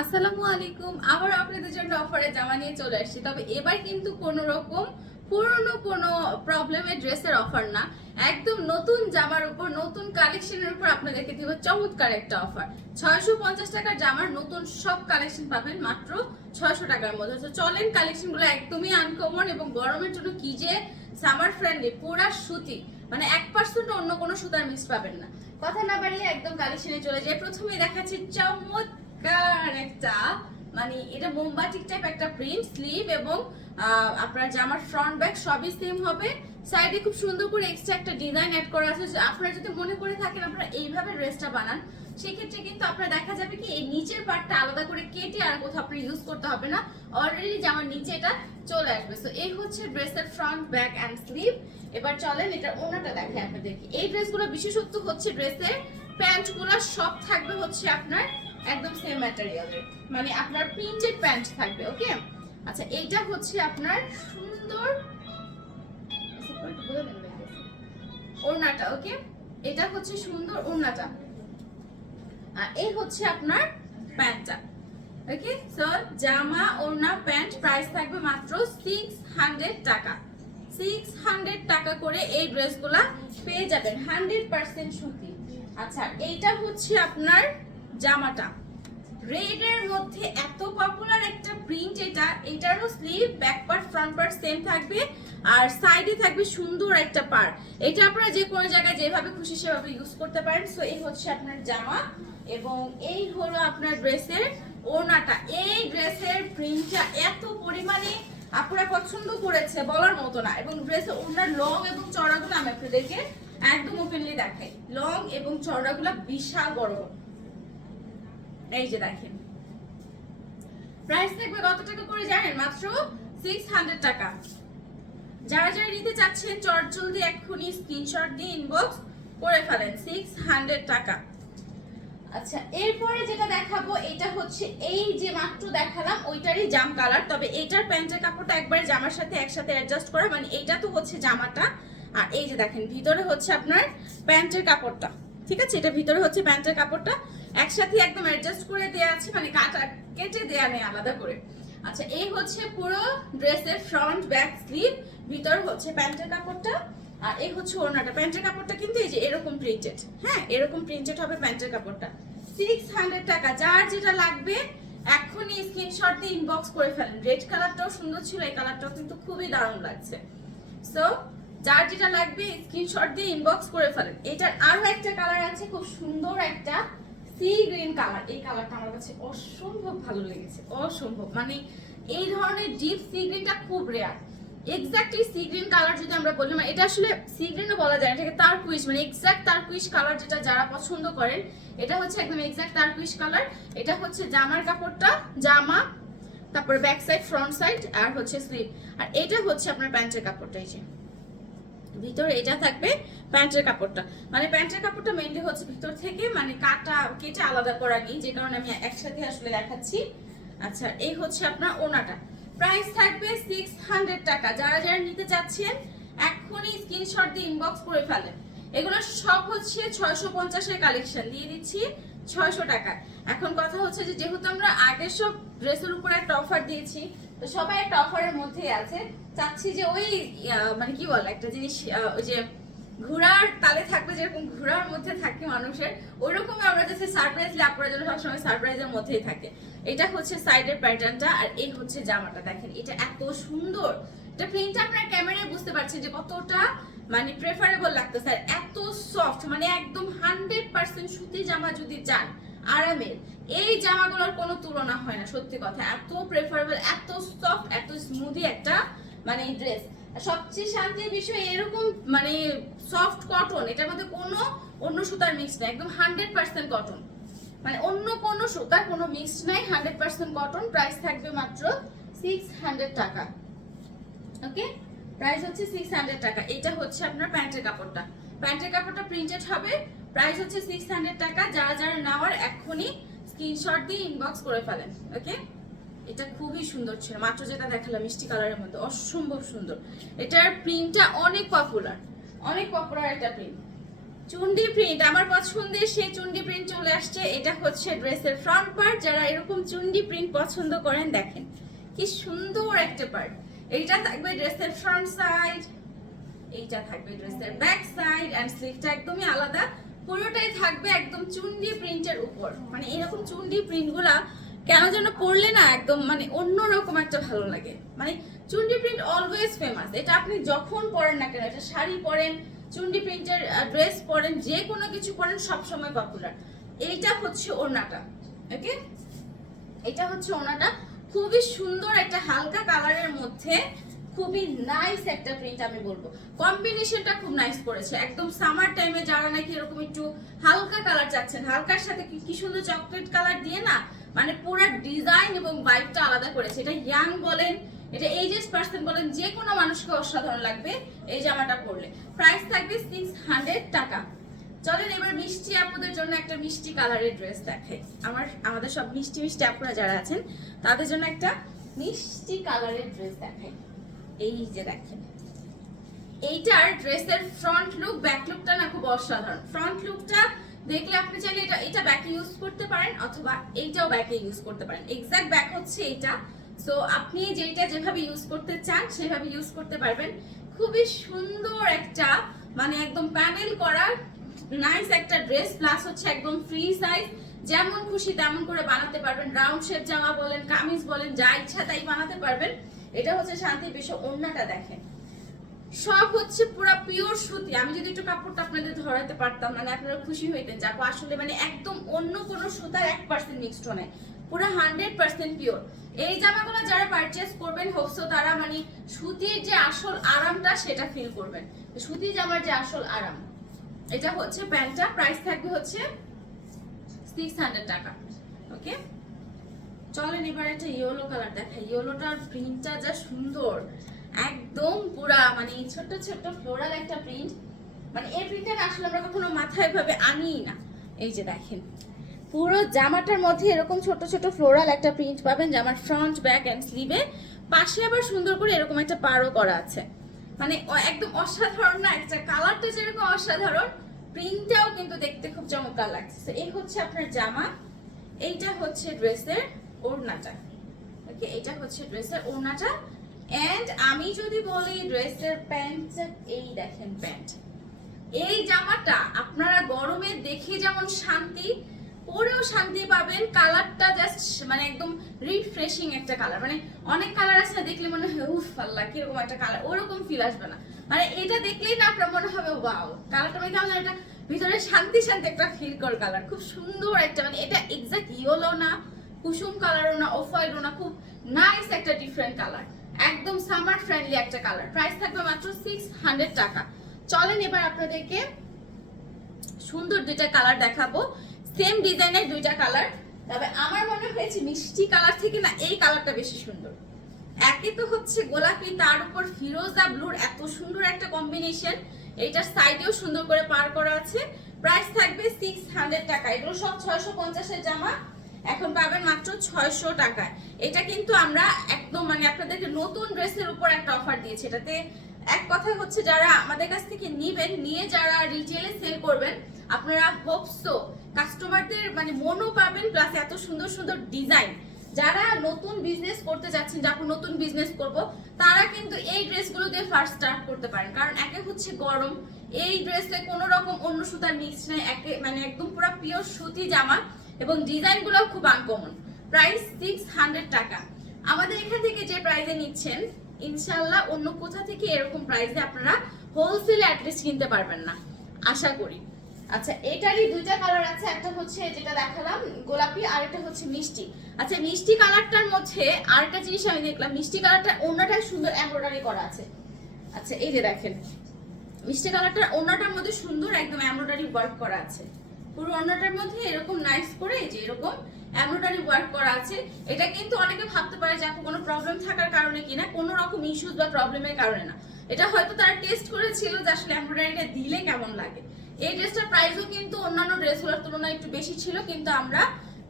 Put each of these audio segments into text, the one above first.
আসসালামু আলাইকুম। আবার আপনাদের জন্য অফারে জামা নিয়ে চলে আসছি। তবে এবার কিন্তু কোনো রকম পুরনো কোনো প্রবলেমের ড্রেসের অফার না। একদম নতুন জামার উপর, নতুন কালেকশনের উপর আপনাদেরকে দিব চমৎকার একটা অফার। ছয়শো পঞ্চাশ টাকার জামার নতুন সব কালেকশন পাবেন মাত্র ছয়শো টাকার মধ্যে। তো চলেন, কালেকশনগুলো একদমই আনকমন এবং গরমের জন্য কি যে সামার ফ্রেন্ডলি পুরা সুতি। মানে এক পার্সেন্ট অন্য কোনো সুতার মিক্স পাবেন না। কথা না বাড়িয়ে একদম কালেকশনে চলে যায় প্রথমে দেখাচ্ছি চমৎকার একটা? মানে এটা মোমবাটিক টাইপ একটা প্রিন্ট স্লিভ এবং আপনার জামার ফ্রন্ট ব্যাক সবই সেম হবে। সাইডে খুব সুন্দর করে এক্সট্রা একটা ডিজাইন অ্যাড করা আছে। আপনারা যদি মনে করে থাকেন আপনারা এইভাবে ড্রেসটা বানান, সেক্ষেত্রে কিন্তু আপনার দেখা যাবে কি এই নিচের পার্টটা আলাদা করে কেটে আর কোথাও আপনার ইউজ করতে হবে না। অলরেডি জামার নিচে এটা চলে আসবে। সো এই হচ্ছে ড্রেসের ফ্রন্ট ব্যাক অ্যান্ড স্লিভ এবার চলেন এটার ওনাটা দেখে আপনাদেরকে। এই ড্রেসগুলো বিশেষত্ব হচ্ছে ড্রেসের প্যান্টগুলো সব থাকবে হচ্ছে আপনার একদম সেম ম্যাটেরিয়ালের মানে আপনার প্রিন্টেড প্যান্ট থাকবে ওকে আচ্ছা এইটা হচ্ছে আপনার সুন্দর ওড়নাটা ওকে এটা হচ্ছে সুন্দর ওড়নাটা। আর এই হচ্ছে আপনার প্যান্টটা ওকে সো জামা, ওড়না প্যান্ট প্রাইস থাকবে মাত্র সিক্স হান্ড্রেড টাকা। সিক্স হান্ড্রেড টাকা করে এই ড্রেসগুলা পেয়ে যাবেন। হান্ড্রেড পার্সেন্ট সুতি। আচ্ছা এইটা হচ্ছে আপনার জামাটা। রেডের মধ্যে এত পপুলার একটা প্রিন্ট এটা, এটারও sleeve back part front part same থাকবে আর সাইডে থাকবে সুন্দর একটা পার এটা আপনারা যে কোনো জায়গায় যেভাবে খুশি সেভাবে ইউজ করতে পারেন। সো এই হচ্ছে আপনার জামা এবং এই হলো আপনার ড্রেসের ওনাটা এই ড্রেসের প্রিন্টটা এত পরিমাণে আপনারা পছন্দ করেছে বলার মতো না এবং ড্রেসের ওড়নার লং এবং চড়াগুলো আমি আপনাদেরকে একদম ওপেনলি দেখাই। লং এবং চড়াগুলো বিশাল বড়। এই যে দেখেন। প্রাইস থাকবে কত টাকা করে জানেন? মাত্র সিক্স হান্ড্রেড টাকা। যারা যারা নিতে চাচ্ছেন চট জলদি এক্ষুনি স্ক্রিনশট দিয়ে ইনবক্স করে ফেলেন সিক্স হান্ড্রেড টাকা। আচ্ছা এরপরে যেটা দেখাবো, এটা হচ্ছে এই যে মাত্র দেখালাম, ওইটারই জাম কালার তবে এইটার প্যান্টের কাপড়টা একবার জামার সাথে একসাথে অ্যাডজাস্ট করা মানে এইটা তো হচ্ছে জামাটা। আর এই যে দেখেন, ভিতরে হচ্ছে আপনার প্যান্টের কাপড়টা। ঠিক আছে? এটা ভিতরে হচ্ছে প্যান্টের কাপড়টা। একসাথে একদম অ্যাডজাস্ট করে দেওয়া আছে মানে কাটা কেটে দেওয়া নেই আলাদা করে। আচ্ছা এই হচ্ছে পুরো ড্রেসের ফ্রন্ট ব্যাক স্লিভ ভিতর হচ্ছে প্যান্টের কাপড়টা, আর এই হচ্ছে ওড়নাটা। প্যান্টের কাপড়টা কিন্তু এই যে এরকম প্রিন্টেড হ্যাঁ এরকম প্রিন্টেড হবে প্যান্টের কাপড়টা। সিক্স হান্ড্রেড টাকা, যার যেটা লাগবে, এখনই স্ক্রিনশট দিয়ে ইনবক্স করে ফেলেন। রেড কালারটাও সুন্দর ছিল, এই কালারটাও কিন্তু খুবই দারুণ লাগছে। সো যার যেটা লাগবে স্ক্রিনশট দিয়ে ইনবক্স করে ফেলেন। এটার আরও একটা কালার আছে, খুব সুন্দর একটা সি গ্রিন কালার, এই কালারটা আমার কাছে অসম্ভব ভালো লেগেছে, অসম্ভব। মানে এই ধরনের ডিপ সি গ্রিনটা খুব rare exactly sea green colour যদি আমরা বলি মানে এটা আসলে সি গ্রিনও বলা যায় এটাকে তার কুইশ মানে এক্স্যাক্ট তার কুইশ কালার যেটা যারা পছন্দ করেন, এটা হচ্ছে একদম এক্স্যাক্ট তার কুইশ কালার এটা হচ্ছে জামার কাপড়টা, জামা, তারপরে ব্যাক সাইড ফ্রন্ট সাইড আর হচ্ছে স্লিভ আর এটা হচ্ছে আপনার প্যান্টের কাপড়টা, এই যে। ভিতরে এটা থাকবে প্যান্টের কাপড়টা। মানে প্যান্টের কাপড়টা মেনলি হচ্ছে ভিতর থেকে মানে কাটা, কেটে আলাদা করা নেই, যে কারণে আমি একসাথে আসলে দেখাচ্ছি। আচ্ছা এই হচ্ছে আপনার ওনাটা। প্রাইস থাকবে সিক্স হান্ড্রেড টাকা। যারা যারা নিতে চাচ্ছেন এক্ষুনি স্ক্রিনশট দিয়ে ইনবক্স করে ফেলেন। এগুলো সব হচ্ছে ছয়শো পঞ্চাশের কালেকশন দিয়ে দিচ্ছি ছয়শো টাকা এখন কথা হচ্ছে যে, যেহেতু আমরা আগের সব ড্রেসের উপর একটা অফার দিয়েছি তো সবাই একটা অফারের মধ্যেই আছে। চাচ্ছি যে ওই মানে কি বলে, একটা জিনিস ওই যে ঘোড়ার তালে থাকবে, যেরকম ঘোড়ার মধ্যে থাকে মানুষের ওইরকম আমরা যাতে সারপ্রাইজ লাভ করার জন্য সবসময় সারপ্রাইজের মধ্যেই থাকে। এটা হচ্ছে সাইডের প্যাটার্নটা আর এই হচ্ছে জামাটা। দেখেন, এটা এত সুন্দর। এটা প্রিন্টটা আপনার ক্যামেরায় বুঝতে পারছেন যে কতটা মানে প্রেফারেবল লাগতেছে। স্যার এত সফট মানে একদম হান্ড্রেড পার্সেন্ট সুতি জামা যদি চান, আরামের। এই জামাগুলোর কোনো তুলনা হয় না, সত্যি কথা। এত প্রেফারেবল এত সফট এত স্মুদি একটা মানে ড্রেস সবচেয়ে শান্তির বিষয় এরকম মানে সফট কটন এটার মধ্যে কোনো অন্য সুতার মিক্স নেই, একদম হান্ড্রেড পার্সেন্ট কটন মানে অন্য কোনো সুতার কোনো মিক্স নাই হান্ড্রেড পার্সেন্ট কটন প্রাইস থাকবে মাত্র সিক্স হান্ড্রেড টাকা। ওকে প্রাইস হচ্ছে সিক্স হান্ড্রেড টাকা। এটা হচ্ছে আপনার প্যান্টের কাপড়টা। প্যান্টের কাপড়টা প্রিন্টেড হবে। প্রাইস হচ্ছে সিক্স হান্ড্রেড টাকা। যারা যারা নেওয়ার এক্ষুনি স্ক্রিনশট দিয়ে ইনবক্স করে ফেলেন ওকে এটা খুবই সুন্দর ছিল, মাত্র যেটা দেখালাম, মিষ্টি কালারের মধ্যে, অসম্ভব সুন্দর। এটার প্রিন্টটা অনেক পপুলার অনেক পপুলার একটা প্রিন্ট চুন্ডি প্রিন্ট আমার পছন্দের সেই চুন্ডি প্রিন্ট চলে আসছে, এটা হচ্ছে ড্রেসের ফ্রন্ট পার্ট যারা এরকম চুন্ডি প্রিন্ট পছন্দ করেন দেখেন, কি সুন্দর একটা পার্ট এইটা থাকবে ড্রেসের ফ্রন্ট সাইড এইটা থাকবে ড্রেসের ব্যাক সাইড এন্ড স্লিভটা একদমই আলাদা। পুরোটাই থাকবে একদম চুন্ডি প্রিন্টের উপর। মানে এরকম চুন্ডি প্রিন্টগুলা কেন যেন পরলে না একদম মানে অন্যরকম একটা ভালো লাগে। মানে চুন্ডি প্রিন্ট অলওয়েজ ফেমাস এটা আপনি যখন পরেন না কেন, এটা শাড়ি পরেন, চুন্ডি প্রিন্টের ড্রেস পরেন, যে কোনো কিছু পরেন, সবসময় পপুলার এইটা হচ্ছে ওড়নাটা ওকে এটা হচ্ছে ওনাটা খুবই সুন্দর একটা হালকা কালারের মধ্যে খুবই নাইস একটা প্রিন্ট আমি বলব। কম্বিনেশনটা খুব নাইস করেছে। একদম সামার টাইমে যারা নাকি এরকম একটু হালকা কালার চাচ্ছেন, হালকার সাথে কি সুন্দর চকলেট কালার দিয়ে না মানে পুরো ডিজাইন এবং ভাইবটা আলাদা করেছে। এটা ইয়াং বলেন, এটা এইজেস পার্সন বলেন, যে কোনো মানুষকে অসাধারণ লাগবে এই জামাটা পরলে। প্রাইস থাকবে সিক্স হান্ড্রেড টাকা। চলেন এবার মিষ্টি আপুদের জন্য একটা মিষ্টি কালারের ড্রেস দেখাই। আমার, আমাদের সব মিষ্টি মিষ্টি আপুরা যারা আছেন, তাদের জন্য একটা মিষ্টি কালারের ড্রেস দেখাই। এই যে দেখেন। এইটার ড্রেসের ফ্রন্ট লুক ব্যাক লুকটা না খুব অসাধারণ। ফ্রন্ট লুকটা দেখলে আপনি চাইলে এটা এটা ব্যাকে ইউজ করতে পারেন, অথবা এইটাও ব্যাকে ইউজ করতে পারেন। এক্সাক্ট ব্যাক হচ্ছে এইটা। সো আপনি যেটা যেভাবে ইউজ করতে চান, সেভাবে ইউজ করতে পারবেন। খুবই সুন্দর একটা মানে একদম প্যানেল করা নাইস একটা ড্রেস প্লাস হচ্ছে একদম ফ্রি সাইজ যেমন খুশি তেমন করে বানাতে পারবেন। রাউন্ড শেপ জামা বলেন, কামিজ বলেন, যা ইচ্ছা তাই বানাতে পারবেন। এটা হচ্ছে শান্তি বিশ্ব ওড়নাটা দেখেন। সব হচ্ছে পুরো পিওর সুতি। আমি যদি একটু কাপড়টা আপনাদের ধরাতে পারতাম মানে আপনারা খুশি হইতেন যাব আসলে মানে একদম অন্য কোনো সুতার এক পার্সেন্ট মিক্সড নেই। পুরো হান্ড্রেড পার্সেন্ট পিওর এই জামাগুলো যারা পারচেস করবেন হোপসো তারা মানে সুতির যে আসল আরামটা সেটা ফিল করবেন। সুতি জামার যে আসল আরাম। এটা হচ্ছে প্যান্টটা। প্রাইস থাকবে হচ্ছে সিক্স হান্ড্রেড টাকা। ওকে চলেন এবার একটা ইয়েলো কালার দেখাই। ইয়েলোটার প্রিন্টটা যা সুন্দর। একদম পুরা মানে ছোট ছোট ফ্লোরাল একটা প্রিন্ট মানে এই প্রিন্টটা আসলে আমরা কখনো মাথায় ভাবে আনিই না। এই যে দেখেন, পুরো জামাটার মধ্যে এরকম ছোট ছোট ফ্লোরাল একটা প্রিন্ট পাবেন, জামার ফ্রন্ট ব্যাক এন্ড স্লিভে পাশে আবার সুন্দর করে এরকম একটা পারও করা আছে। মানে একদম অসাধারণ না, একটা কালারটা যেরকম অসাধারণ প্রিন্টটাও কিন্তু দেখতে খুব চমৎকার লাগছে। এই হচ্ছে আপনার জামা, এইটা হচ্ছে ড্রেসের ওড়নাটা ওকে এটা হচ্ছে ড্রেসের ওড়নাটা। এন্ড আমি যদি বলি ড্রেসের প্যান্ট, এই দেখেন প্যান্ট। এই জামাটা আপনারা গরমে দেখে যেমন শান্তি, পরেও শান্তি পাবেন। কালারটা জাস্ট মানে একদম রিফ্রেশিং একটা কালার। মানে অনেক কালার আছে দেখলে মনে হয়, উফ, আল্লাহ, কীরকম একটা কালার। ওরকম ফিল আসবে না। মানে এটা দেখলেই না, আপনার মনে হবে ওয়াও কালারটা মানে কেমন এটা ভিতরে শান্তি শান্তি একটা ফিল কর কালার। খুব সুন্দর একটা মানে এটা এক্সাক্ট ইয়েলো না। কুসুম কালারও না অফ হোয়াইটও না, খুব নাইস একটা ডিফারেন্ট কালার একদম সামার ফ্রেন্ডলি একটা কালার প্রাইস থাকবে মাত্র সিক্স হান্ড্রেড টাকা। চলেন এবার আপনাদেরকে সুন্দর দুইটা কালার দেখাবো। সেম ডিজাইনের দুইটা কালার তবে আমার মনে হয়েছে মিষ্টি কালার থেকে না এই কালারটা বেশি সুন্দর। একে তো হচ্ছে গোলাপি, তার উপর ফিরোজা ব্লুর এত সুন্দর একটা কম্বিনেশন এইটার সাইডেও সুন্দর করে পার করা আছে। প্রাইস থাকবে সিক্স হান্ড্রেড টাকা। এগুলো সব ছয়শো পঞ্চাশের জামা। এখন পাবেন মাত্র ছয়শো টাকায়। এটা কিন্তু আমরা একদম মানে আপনাদেরকে নতুন ড্রেসের উপর একটা অফার দিয়েছি। এটাতে এক কথা হচ্ছে যারা আমাদের কাছ থেকে নিবেন, নিয়ে যারা রিটেলে সেল করবেন, আপনারা হোপসো কাস্টমারদের মানে মনও পাবেন প্লাস এত সুন্দর সুন্দর ডিজাইন যারা নতুন বিজনেস করতে যাচ্ছেন যারা নতুন বিজনেস করব, তারা কিন্তু এই ড্রেসগুলো দিয়ে ফার্স্ট স্টার্ট করতে পারেন। কারণ একে হচ্ছে গরম, এই ড্রেসে কোনো রকম অন্য সুতার মিক্স নেই, একে মানে একদম পুরো পিওর সুতি জামা। এবং ডিজাইনগুলো খুব আনকমন প্রাইস সিক্স হান্ড্রেড টাকা। আমাদের এখান থেকে যে প্রাইসে নিচ্ছেন ইনশাল্লাহ অন্য কোথা থেকে এরকম প্রাইসে আপনারা হোলসেলে অ্যাটলিস্ট কিনতে পারবেন না। আশা করি। আচ্ছা এটারই দুইটা কালার আছে। একটা হচ্ছে যেটা দেখালাম, গোলাপি, আর একটা হচ্ছে মিষ্টি। আচ্ছা মিষ্টি কালারটার মধ্যে আরেকটা জিনিস আমি দেখলাম, মিষ্টি কালারটা অন্যটাই সুন্দর এমব্রয়ডারি করা আছে। আচ্ছা এই যে দেখেন, মিষ্টি কালারটার অন্যটার মধ্যে সুন্দর একদম এমব্রয়ডারি ওয়ার্ক করা আছে। পুরো অন্যটার মধ্যে এরকম নাইস করে যে এরকম এমব্রয়ডারি ওয়ার্ক করা আছে। এটা কিন্তু অনেকে ভাবতে পারে যে কোনো প্রবলেম থাকার কারণে কিনা, কোনো রকম ইস্যুস বা প্রবলেমের কারণে না। এটা হয়তো তারা টেস্ট করেছিল যে আসলে এমব্রয়ডারিটা দিলে কেমন লাগে। এই ড্রেসটার প্রাইসও কিন্তু অন্যান্য ড্রেসগুলোর তুলনায় একটু বেশি ছিল, কিন্তু আমরা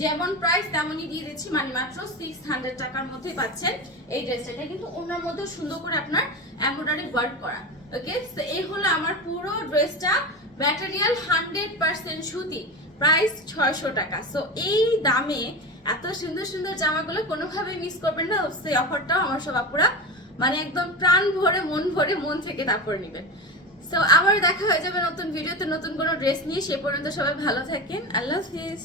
যেমন প্রাইস তেমনই দিয়ে দিচ্ছি মানে মাত্র সিক্স হান্ড্রেড টাকার মধ্যেই পাচ্ছেন এই ড্রেসটা কিন্তু অন্যার মধ্যে সুন্দর করে আপনার এমব্রয়ডারি ওয়ার্ক করা। ওকে এই হলো আমার পুরো ড্রেসটা ম্যাটেরিয়াল হান্ড্রেড পার্সেন্ট সুতি প্রাইস ছয়শো টাকা। সো এই দামে এত সুন্দর সুন্দর জামাগুলো কোনোভাবে মিস করবেন না। সেই অফারটাও আমার সব আপুরা মানে একদম প্রাণ ভরে, মন ভরে, মন থেকে তারপর নেবেন। সো আবার দেখা হয়ে যাবে নতুন ভিডিওতে নতুন কোনো ড্রেস নিয়ে। সে পর্যন্ত সবাই ভালো থাকেন। আল্লাহ হাফিজ।